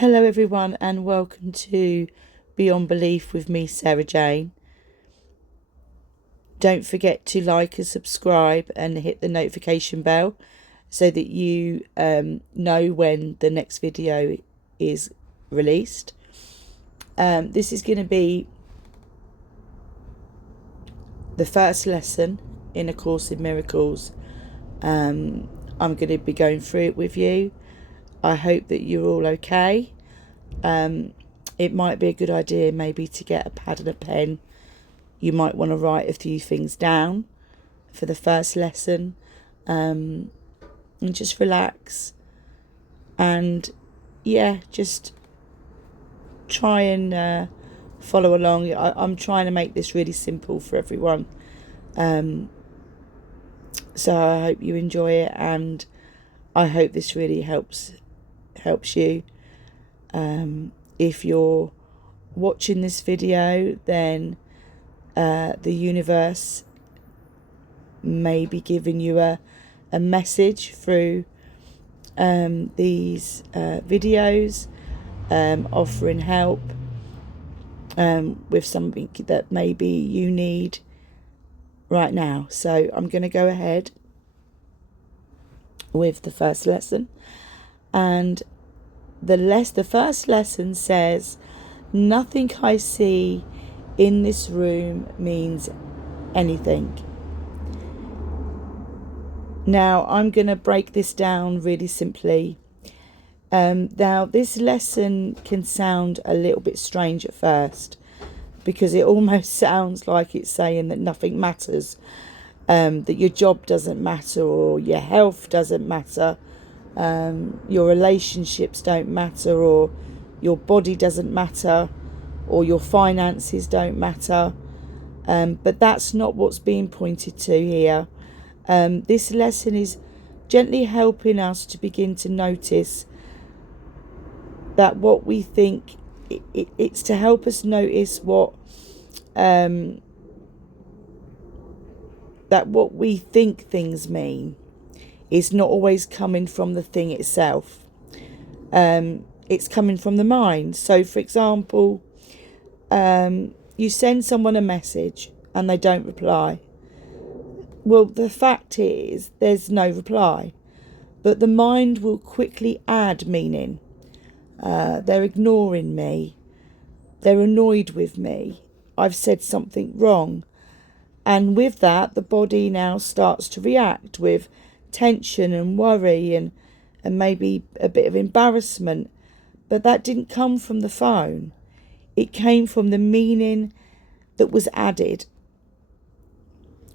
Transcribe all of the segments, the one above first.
Hello everyone and welcome to Beyond Belief with me, Sarah Jane. Don't forget to like and subscribe and hit the notification bell so that you know when the next video is released. This is going to be the first lesson in A Course in Miracles. I'm going to be going through it with you. I hope that you're all okay. It might be a good idea maybe to get a pad and a pen. You might want to write a few things down for the first lesson, and just relax and just try and follow along. I'm trying to make this really simple for everyone, so I hope you enjoy it, and I hope this really helps you. If you're watching this video, then the universe may be giving you a message through these videos, offering help with something that maybe you need right now. So I'm going to go ahead with the first lesson, and the first lesson says, nothing I see in this room means anything. Now I'm going to break this down really simply. Now this lesson can sound a little bit strange at first, because it almost sounds like it's saying that nothing matters, that your job doesn't matter, or your health doesn't matter, your relationships don't matter, or your body doesn't matter, or your finances don't matter. But that's not what's being pointed to here. This lesson is gently helping us to begin to notice that what we think, it's to help us notice that what we think things mean is not always coming from the thing itself. It's coming from the mind. So for example, you send someone a message and they don't reply. Well, the fact is there's no reply, but the mind will quickly add meaning. They're ignoring me, they're annoyed with me, I've said something wrong. And with that, the body now starts to react with tension and worry and maybe a bit of embarrassment. But that didn't come from the phone. It came from the meaning that was added.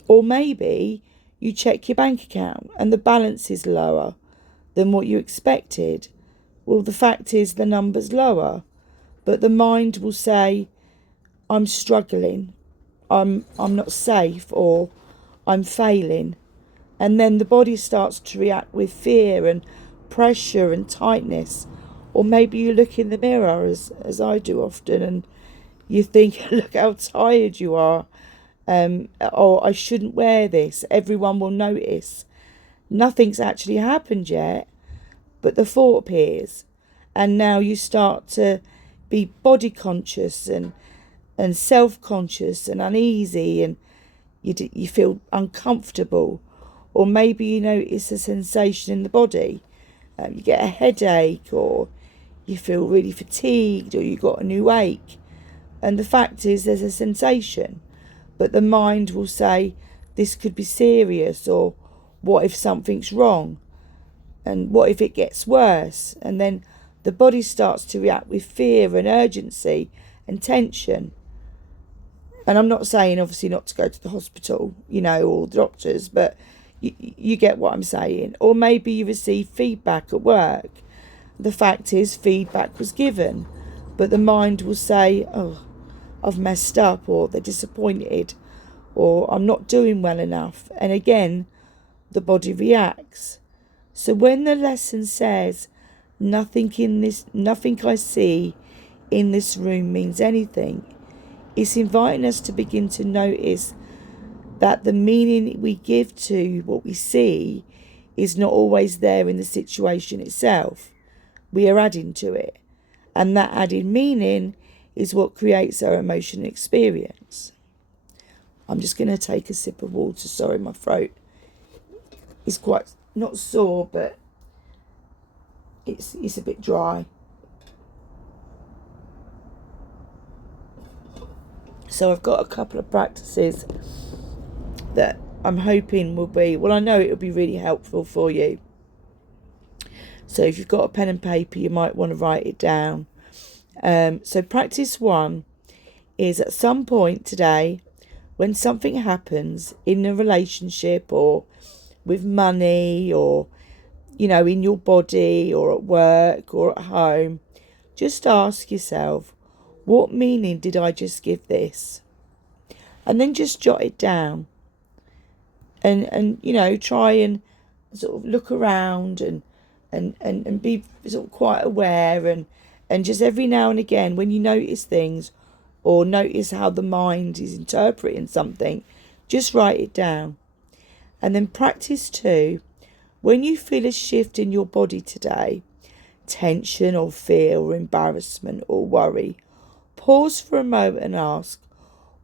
Or maybe you check your bank account and the balance is lower than what you expected. Well, the fact is the number's lower, but the mind will say, I'm struggling, I'm not safe, or I'm failing. And then the body starts to react with fear and pressure and tightness. Or maybe you look in the mirror, as I do often, and you think, look how tired you are. Or I shouldn't wear this, everyone will notice. Nothing's actually happened yet, but the thought appears. And now you start to be body conscious and self-conscious and uneasy, and you feel uncomfortable. Or maybe you notice a sensation in the body. You get a headache, or you feel really fatigued, or you got a new ache. And the fact is there's a sensation, but the mind will say this could be serious, or what if something's wrong, and what if it gets worse? And then the body starts to react with fear and urgency and tension. And I'm not saying obviously not to go to the hospital, or the doctors, but you get what I'm saying. Or maybe you receive feedback at work. The fact is feedback was given, but the mind will say, oh, I've messed up, or they're disappointed, or I'm not doing well enough. And again, the body reacts. So when the lesson says nothing I see in this room means anything, it's inviting us to begin to notice that the meaning we give to what we see is not always there in the situation itself. We are adding to it. And that added meaning is what creates our emotional experience. I'm just going to take a sip of water. Sorry, my throat is quite, not sore, but it's a bit dry. So I've got a couple of practices that I'm hoping will be, well, I know it will be really helpful for you. So if you've got a pen and paper, you might want to write it down. So practice 1 is, at some point today, when something happens in a relationship or with money or, in your body or at work or at home, just ask yourself, what meaning did I just give this? And then just jot it down. And try and sort of look around and be sort of quite aware, and just every now and again, when you notice things or notice how the mind is interpreting something, just write it down. And then practice 2, when you feel a shift in your body today, tension or fear or embarrassment or worry, pause for a moment and ask,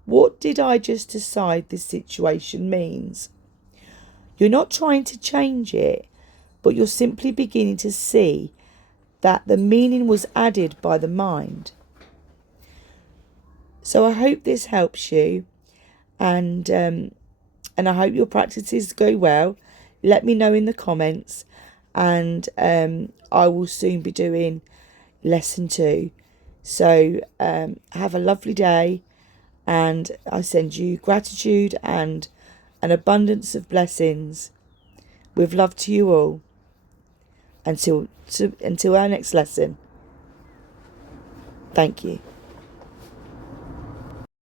what did I just decide this situation means? You're not trying to change it, but you're simply beginning to see that the meaning was added by the mind. So I hope this helps you, and I hope your practices go well. Let me know in the comments, and I will soon be doing lesson 2. So have a lovely day, and I send you gratitude and an abundance of blessings with love to you all. Until our next lesson. Thank you.